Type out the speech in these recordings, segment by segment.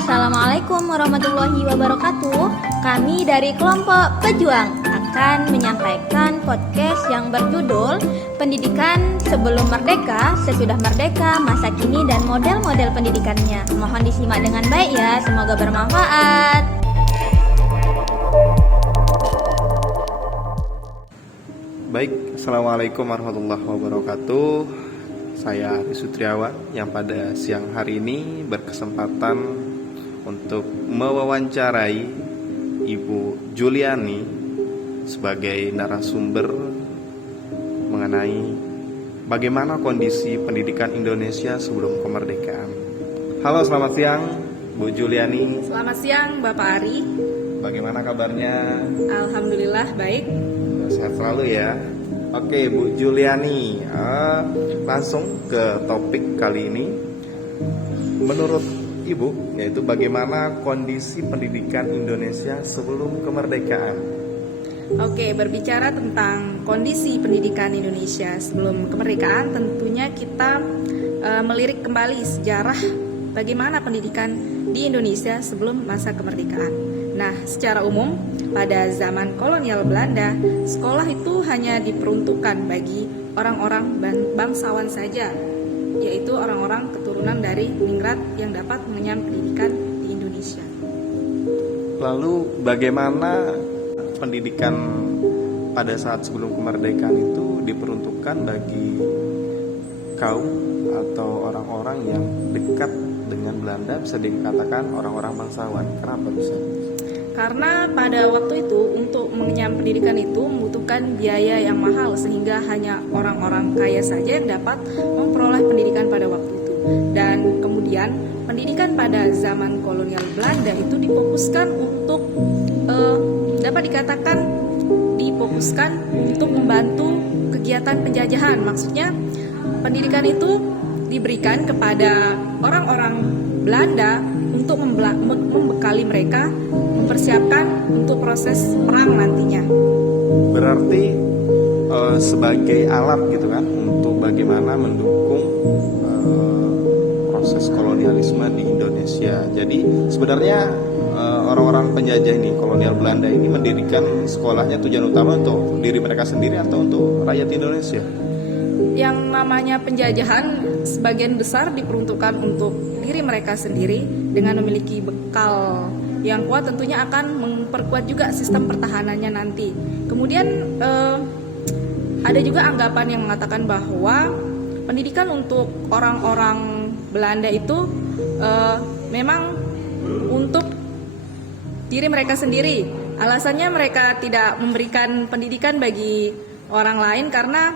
Assalamualaikum warahmatullahi wabarakatuh. Kami dari kelompok pejuang akan menyampaikan podcast yang berjudul Pendidikan Sebelum Merdeka, Sesudah Merdeka, Masa Kini dan Model-Model Pendidikannya. Mohon disimak dengan baik ya, semoga bermanfaat. Baik, Assalamualaikum warahmatullahi wabarakatuh. Saya Aris Sutriawan yang pada siang hari ini berkesempatan untuk mewawancarai Ibu Juliani sebagai narasumber mengenai bagaimana kondisi pendidikan Indonesia sebelum kemerdekaan. Halo, selamat siang Bu Juliani. Selamat siang Bapak Ari. Bagaimana kabarnya? Alhamdulillah baik. Sehat selalu ya. Oke Bu Juliani, langsung ke topik kali ini. Menurut Ibu, yaitu bagaimana kondisi pendidikan Indonesia sebelum kemerdekaan. Oke, berbicara tentang kondisi pendidikan Indonesia sebelum kemerdekaan, tentunya kita melirik kembali sejarah bagaimana pendidikan di Indonesia sebelum masa kemerdekaan. Nah, secara umum pada zaman kolonial Belanda, sekolah itu hanya diperuntukkan bagi orang-orang bangsawan saja, yaitu orang-orang keturunan dari ningrat yang dapat mengenyam pendidikan di Indonesia. Lalu bagaimana pendidikan pada saat sebelum kemerdekaan itu diperuntukkan bagi kaum atau orang-orang yang dekat dengan Belanda, bisa dikatakan orang-orang bangsawan. Kenapa bisa? Karena pada waktu itu untuk mengenyam pendidikan itu membutuhkan biaya yang mahal, sehingga hanya orang-orang kaya saja yang dapat memperoleh pendidikan pada waktu itu. Dan kemudian pendidikan pada zaman kolonial Belanda itu difokuskan untuk dapat dikatakan difokuskan untuk membantu kegiatan penjajahan. Maksudnya pendidikan itu diberikan kepada orang-orang Belanda untuk membekali mereka, mempersiapkan untuk proses perang nantinya. Berarti sebagai alat gitu kan untuk bagaimana mendukung proses kolonialisme di Indonesia. Jadi sebenarnya orang-orang penjajah ini, kolonial Belanda ini mendirikan sekolahnya tujuan utama untuk diri mereka sendiri atau untuk rakyat Indonesia? Yang namanya penjajahan sebagian besar diperuntukkan untuk diri mereka sendiri dengan memiliki bekal yang kuat, tentunya akan memperkuat juga sistem pertahanannya nanti. Kemudian ada juga anggapan yang mengatakan bahwa pendidikan untuk orang-orang Belanda itu memang untuk diri mereka sendiri. Alasannya mereka tidak memberikan pendidikan bagi orang lain karena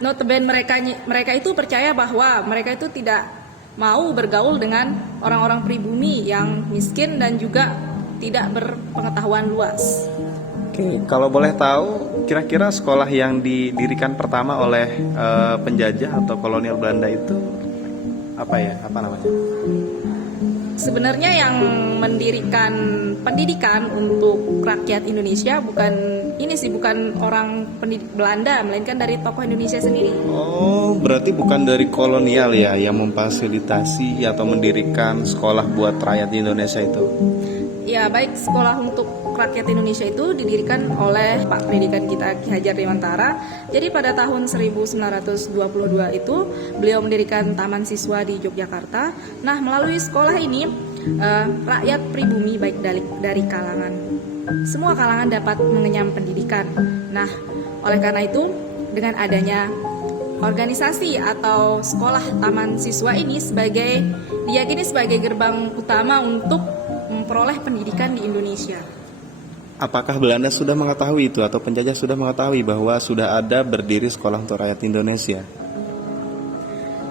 notabene mereka itu percaya bahwa mereka itu tidak mau bergaul dengan orang-orang pribumi yang miskin dan juga tidak berpengetahuan luas. Oke, kalau boleh tahu, kira-kira sekolah yang didirikan pertama oleh penjajah atau kolonial Belanda itu apa namanya? Sebenarnya yang mendirikan pendidikan untuk rakyat Indonesia bukan orang pendidik Belanda, melainkan dari tokoh Indonesia sendiri. Oh, berarti bukan dari kolonial ya yang memfasilitasi atau mendirikan sekolah buat rakyat Indonesia itu? Ya, baik, sekolah untuk rakyat Indonesia itu didirikan oleh Pak Pendidikan kita Ki Hajar Dewantara. Jadi pada tahun 1922 itu beliau mendirikan Taman Siswa di Yogyakarta. Nah, melalui sekolah ini rakyat pribumi baik dari kalangan semua kalangan dapat mengenyam pendidikan. Nah, oleh karena itu dengan adanya organisasi atau sekolah Taman Siswa ini diyakini sebagai gerbang utama untuk memperoleh pendidikan di Indonesia. Apakah Belanda sudah mengetahui itu atau penjajah sudah mengetahui bahwa sudah ada berdiri sekolah untuk rakyat Indonesia?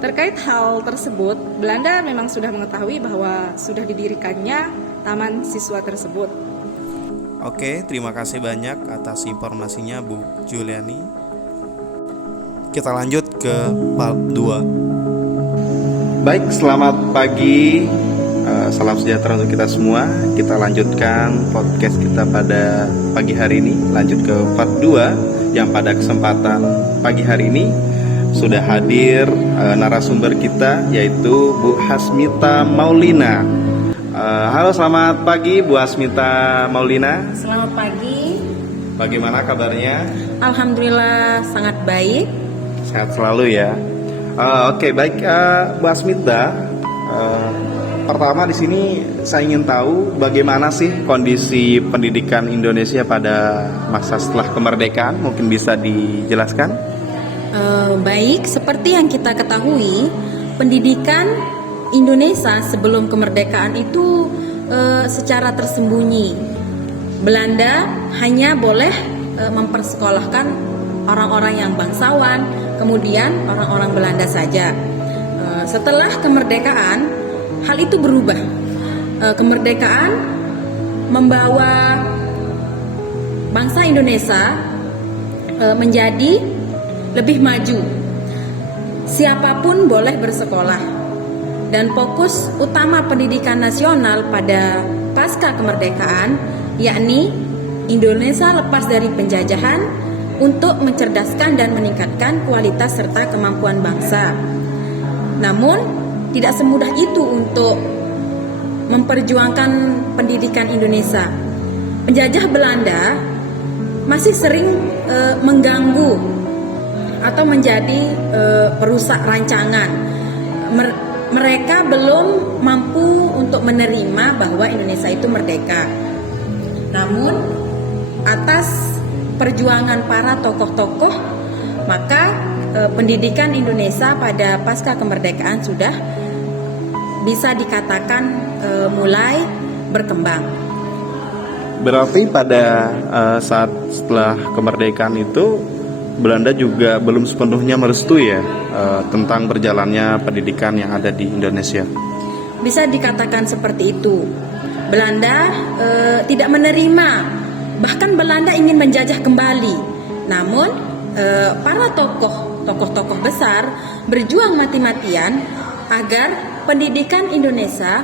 Terkait hal tersebut, Belanda memang sudah mengetahui bahwa sudah didirikannya Taman Siswa tersebut. Oke, terima kasih banyak atas informasinya Bu Juliani. Kita lanjut ke part 2. Baik, selamat pagi. Salam sejahtera untuk kita semua. Kita lanjutkan podcast kita pada pagi hari ini. Lanjut ke part 2 yang pada kesempatan pagi hari ini sudah hadir narasumber kita, yaitu Bu Hasmita Maulina. Halo, selamat pagi Bu Asmita Maulina. Selamat pagi. Bagaimana kabarnya? Alhamdulillah sangat baik. Sehat selalu ya. Oke, baik Bu Asmita. Pertama di sini saya ingin tahu bagaimana sih kondisi pendidikan Indonesia pada masa setelah kemerdekaan. Mungkin bisa dijelaskan? Baik, seperti yang kita ketahui, pendidikan Indonesia sebelum kemerdekaan itu secara tersembunyi. Belanda hanya boleh mempersekolahkan orang-orang yang bangsawan, kemudian orang-orang Belanda saja. Setelah kemerdekaan, hal itu berubah. Kemerdekaan membawa bangsa Indonesia menjadi lebih maju. Siapapun boleh bersekolah. Dan fokus utama pendidikan nasional pada pasca kemerdekaan, yakni Indonesia lepas dari penjajahan untuk mencerdaskan dan meningkatkan kualitas serta kemampuan bangsa. Namun, tidak semudah itu untuk memperjuangkan pendidikan Indonesia. Penjajah Belanda masih sering mengganggu atau menjadi perusak rancangan. Mereka belum mampu untuk menerima bahwa Indonesia itu merdeka. Namun, atas perjuangan para tokoh-tokoh, maka pendidikan Indonesia pada pasca kemerdekaan sudah bisa dikatakan mulai berkembang. Berarti pada saat setelah kemerdekaan itu Belanda juga belum sepenuhnya merestui ya tentang berjalannya pendidikan yang ada di Indonesia. Bisa dikatakan seperti itu. Belanda tidak menerima, bahkan Belanda ingin menjajah kembali. Namun para tokoh besar berjuang mati-matian agar pendidikan Indonesia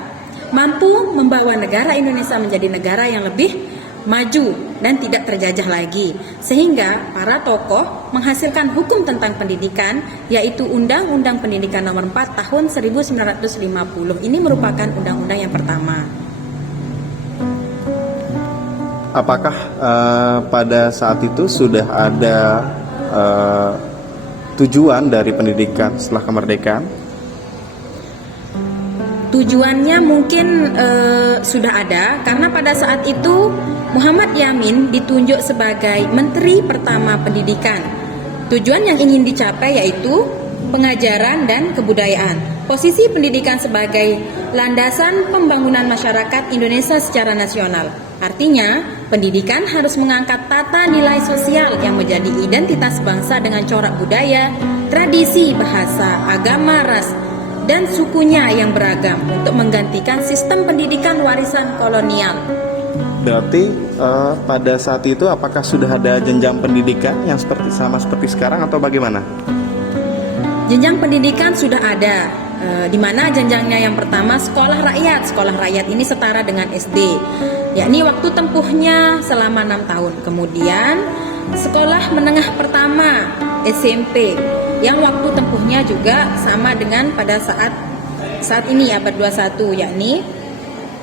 mampu membawa negara Indonesia menjadi negara yang lebih maju dan tidak terjajah lagi, sehingga para tokoh menghasilkan hukum tentang pendidikan, yaitu Undang-Undang Pendidikan Nomor 4 Tahun 1950. Ini merupakan undang-undang yang pertama. Apakah pada saat itu sudah ada tujuan dari pendidikan setelah kemerdekaan? Tujuannya mungkin sudah ada, karena pada saat itu Muhammad Yamin ditunjuk sebagai Menteri Pertama Pendidikan. Tujuan yang ingin dicapai yaitu pengajaran dan kebudayaan. Posisi pendidikan sebagai landasan pembangunan masyarakat Indonesia secara nasional. Artinya, pendidikan harus mengangkat tata nilai sosial yang menjadi identitas bangsa dengan corak budaya, tradisi, bahasa, agama, ras, dan sukunya yang beragam untuk menggantikan sistem pendidikan warisan kolonial. Berarti pada saat itu apakah sudah ada jenjang pendidikan yang sama seperti sekarang atau bagaimana? Jenjang pendidikan sudah ada, di mana jenjangnya yang pertama sekolah rakyat. Sekolah rakyat ini setara dengan SD, yakni waktu tempuhnya selama 6 tahun. Kemudian sekolah menengah pertama SMP yang waktu tempuhnya juga sama dengan pada saat ini abad 21, yakni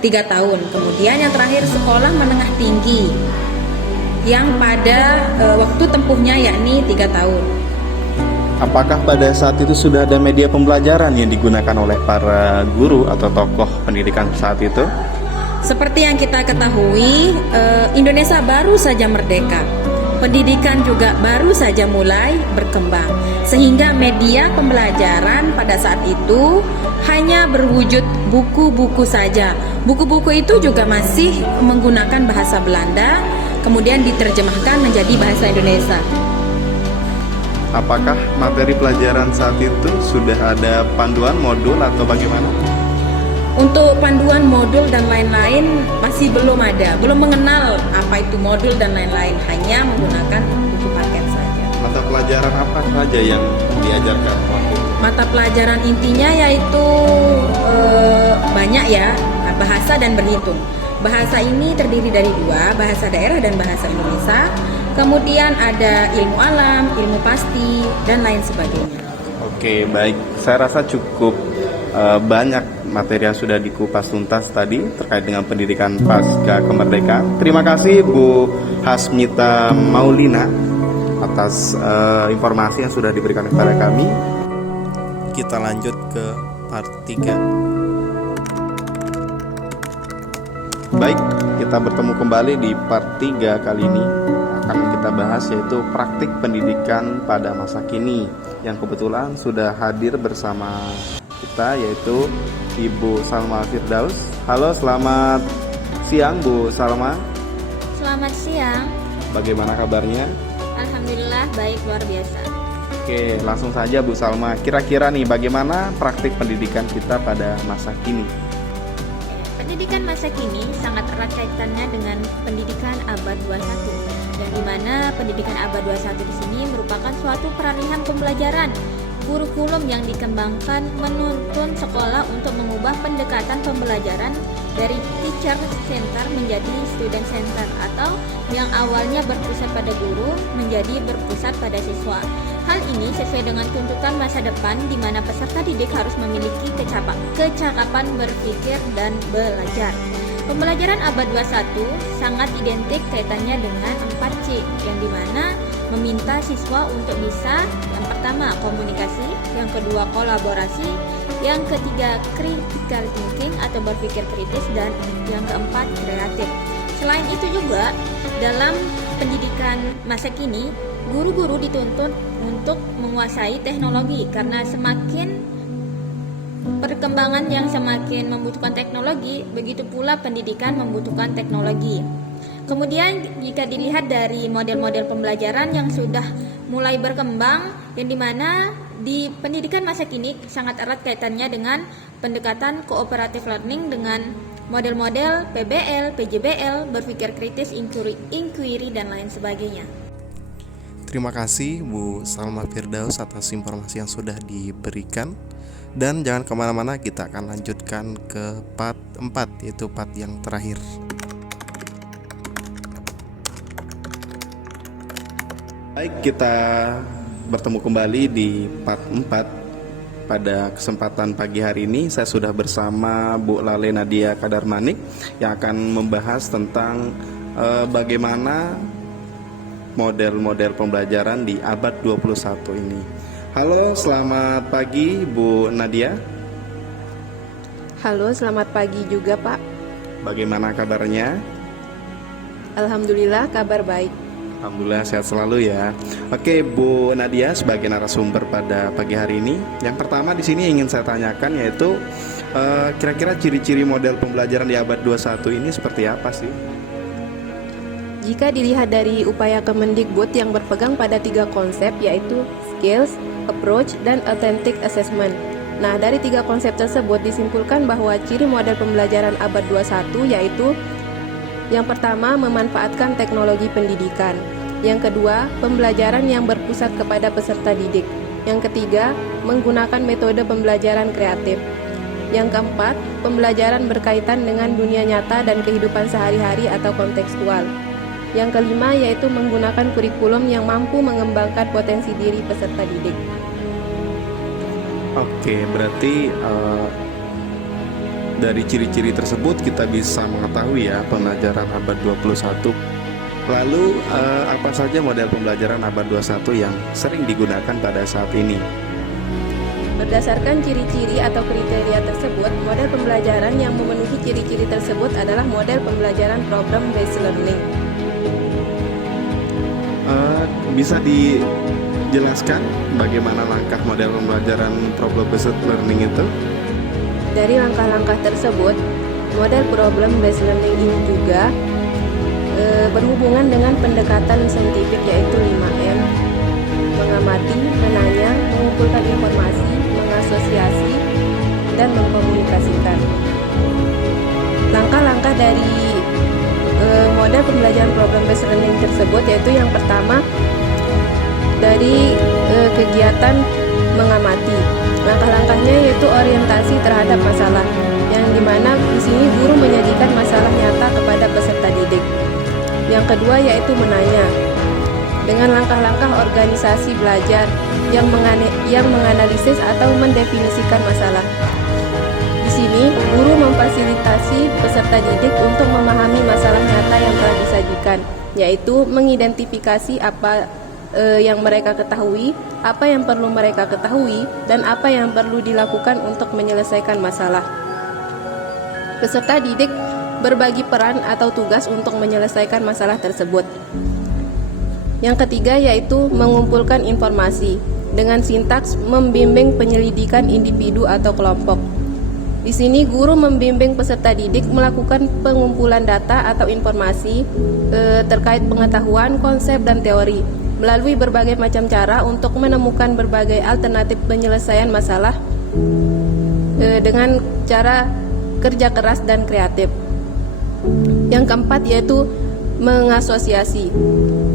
3 tahun. Kemudian yang terakhir sekolah menengah tinggi yang pada waktu tempuhnya yakni 3 tahun. Apakah pada saat itu sudah ada media pembelajaran yang digunakan oleh para guru atau tokoh pendidikan saat itu? Seperti yang kita ketahui, Indonesia baru saja merdeka. Pendidikan juga baru saja mulai berkembang, sehingga media pembelajaran pada saat itu hanya berwujud buku-buku saja. Buku-buku itu juga masih menggunakan bahasa Belanda, kemudian diterjemahkan menjadi bahasa Indonesia. Apakah materi pelajaran saat itu sudah ada panduan modul atau bagaimana? Untuk panduan modul dan lain-lain masih belum ada, belum mengenal apa itu modul dan lain-lain, hanya menggunakan buku paket saja. Mata pelajaran apa saja yang diajarkan waktu itu? Mata pelajaran intinya yaitu banyak ya, bahasa dan berhitung. Bahasa ini terdiri dari 2, bahasa daerah dan bahasa Indonesia. Kemudian ada ilmu alam, ilmu pasti, dan lain sebagainya. Oke, baik. Saya rasa cukup banyak materi yang sudah dikupas tuntas tadi terkait dengan pendidikan pasca kemerdekaan. Terima kasih Bu Hasmita Maulina atas informasi yang sudah diberikan kepada kami. Kita lanjut ke part 3. Baik, kita bertemu kembali di part 3 kali ini. Akan kita bahas yaitu praktik pendidikan pada masa kini, yang kebetulan sudah hadir bersama kita yaitu Ibu Salma Firdaus. Halo, selamat siang Bu Salma. Selamat siang. Bagaimana kabarnya? Alhamdulillah baik, luar biasa. Oke, langsung saja Bu Salma. Kira-kira nih bagaimana praktik pendidikan kita pada masa kini? Pendidikan masa kini sangat erat kaitannya dengan pendidikan abad 21, yang dimana pendidikan abad 21 di sini merupakan suatu peralihan pembelajaran kurikulum yang dikembangkan menuntun sekolah untuk mengubah pendekatan pembelajaran dari teacher center menjadi student center, atau yang awalnya berpusat pada guru menjadi berpusat pada siswa. Hal ini sesuai dengan tuntutan masa depan di mana peserta didik harus memiliki kecakapan berpikir dan belajar. Pembelajaran abad 21 sangat identik kaitannya dengan 4C, yang dimana meminta siswa untuk bisa yang pertama komunikasi, yang kedua kolaborasi, yang ketiga critical thinking atau berpikir kritis, dan yang keempat kreatif. Selain itu juga dalam pendidikan masa kini, guru-guru dituntut untuk menguasai teknologi karena semakin perkembangan yang semakin membutuhkan teknologi, begitu pula pendidikan membutuhkan teknologi. Kemudian jika dilihat dari model-model pembelajaran yang sudah mulai berkembang, yang dimana di pendidikan masa kini sangat erat kaitannya dengan pendekatan cooperative learning dengan model-model PBL, PJBL, berpikir kritis, inquiry, dan lain sebagainya. Terima kasih Bu Salma Firdaus atas informasi yang sudah diberikan. Dan jangan kemana-mana, kita akan lanjutkan ke part 4, yaitu part yang terakhir. Baik, kita bertemu kembali di part 4. Pada kesempatan pagi hari ini saya sudah bersama Bu Lale Nadia Kadarmanik yang akan membahas tentang bagaimana model-model pembelajaran di abad 21 ini. Halo, selamat pagi Bu Nadia. Halo, selamat pagi juga Pak. Bagaimana kabarnya? Alhamdulillah kabar baik. Alhamdulillah sehat selalu ya. Oke Bu Nadia, sebagai narasumber pada pagi hari ini, yang pertama di sini ingin saya tanyakan yaitu kira-kira ciri-ciri model pembelajaran di abad 21 ini seperti apa sih? Jika dilihat dari upaya Kemendikbud yang berpegang pada 3 konsep yaitu skills, approach, dan authentic assessment. Nah, dari 3 konsep tersebut disimpulkan bahwa ciri model pembelajaran abad 21 yaitu yang pertama, memanfaatkan teknologi pendidikan. Yang kedua, pembelajaran yang berpusat kepada peserta didik. Yang ketiga, menggunakan metode pembelajaran kreatif. Yang keempat, pembelajaran berkaitan dengan dunia nyata dan kehidupan sehari-hari atau kontekstual. Yang kelima yaitu menggunakan kurikulum yang mampu mengembangkan potensi diri peserta didik. Oke, berarti dari ciri-ciri tersebut kita bisa mengetahui ya pembelajaran abad 21. Lalu apa saja model pembelajaran abad 21 yang sering digunakan pada saat ini? Berdasarkan ciri-ciri atau kriteria tersebut, model pembelajaran yang memenuhi ciri-ciri tersebut adalah model pembelajaran problem-based learning. Bisa dijelaskan bagaimana langkah model pembelajaran problem-based learning itu? Dari langkah-langkah tersebut, model problem-based learning ini juga berhubungan dengan pendekatan saintifik yaitu 5M: mengamati, menanya, mengumpulkan informasi, mengasosiasi, dan mengkomunikasikan. Langkah-langkah dari model pembelajaran problem-based learning tersebut yaitu yang pertama dari kegiatan mengamati. Langkah-langkahnya yaitu orientasi terhadap masalah, yang dimana di sini guru menyajikan masalah nyata kepada peserta didik. Yang kedua yaitu menanya, dengan langkah-langkah organisasi belajar yang menganalisis atau mendefinisikan masalah. sini, guru memfasilitasi peserta didik untuk memahami masalah nyata yang telah disajikan, yaitu mengidentifikasi apa yang mereka ketahui, apa yang perlu mereka ketahui, dan apa yang perlu dilakukan untuk menyelesaikan masalah. Peserta didik berbagi peran atau tugas untuk menyelesaikan masalah tersebut. Yang ketiga yaitu mengumpulkan informasi dengan sintaks membimbing penyelidikan individu atau kelompok. Di sini guru membimbing peserta didik melakukan pengumpulan data atau informasi terkait pengetahuan, konsep, dan teori melalui berbagai macam cara untuk menemukan berbagai alternatif penyelesaian masalah dengan cara kerja keras dan kreatif. Yang keempat yaitu mengasosiasi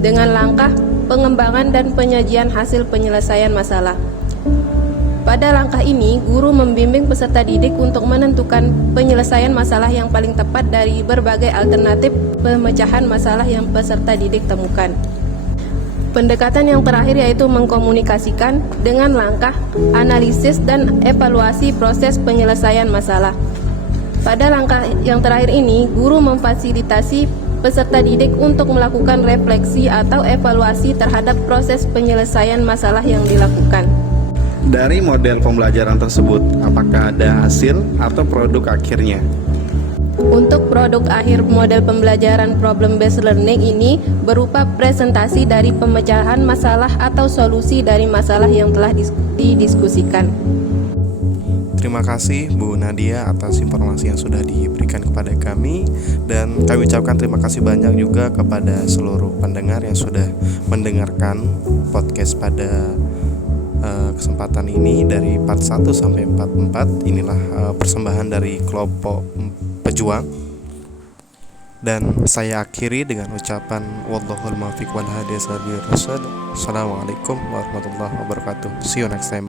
dengan langkah pengembangan dan penyajian hasil penyelesaian masalah. Pada langkah ini, guru membimbing peserta didik untuk menentukan penyelesaian masalah yang paling tepat dari berbagai alternatif pemecahan masalah yang peserta didik temukan. Pendekatan yang terakhir yaitu mengkomunikasikan dengan langkah analisis dan evaluasi proses penyelesaian masalah. Pada langkah yang terakhir ini, guru memfasilitasi peserta didik untuk melakukan refleksi atau evaluasi terhadap proses penyelesaian masalah yang dilakukan. Dari model pembelajaran tersebut, apakah ada hasil atau produk akhirnya? Untuk produk akhir model pembelajaran problem based learning ini berupa presentasi dari pemecahan masalah atau solusi dari masalah yang telah didiskusikan. Terima kasih Bu Nadia atas informasi yang sudah diberikan kepada kami, dan kami ucapkan terima kasih banyak juga kepada seluruh pendengar yang sudah mendengarkan podcast pada kesempatan ini dari part 1 sampai part 4. Inilah persembahan dari kelompok pejuang, dan saya akhiri dengan ucapan wallahul muwaffiq wal hadi ila sabilir rasyad. Assalamualaikum warahmatullahi wabarakatuh. See you next time.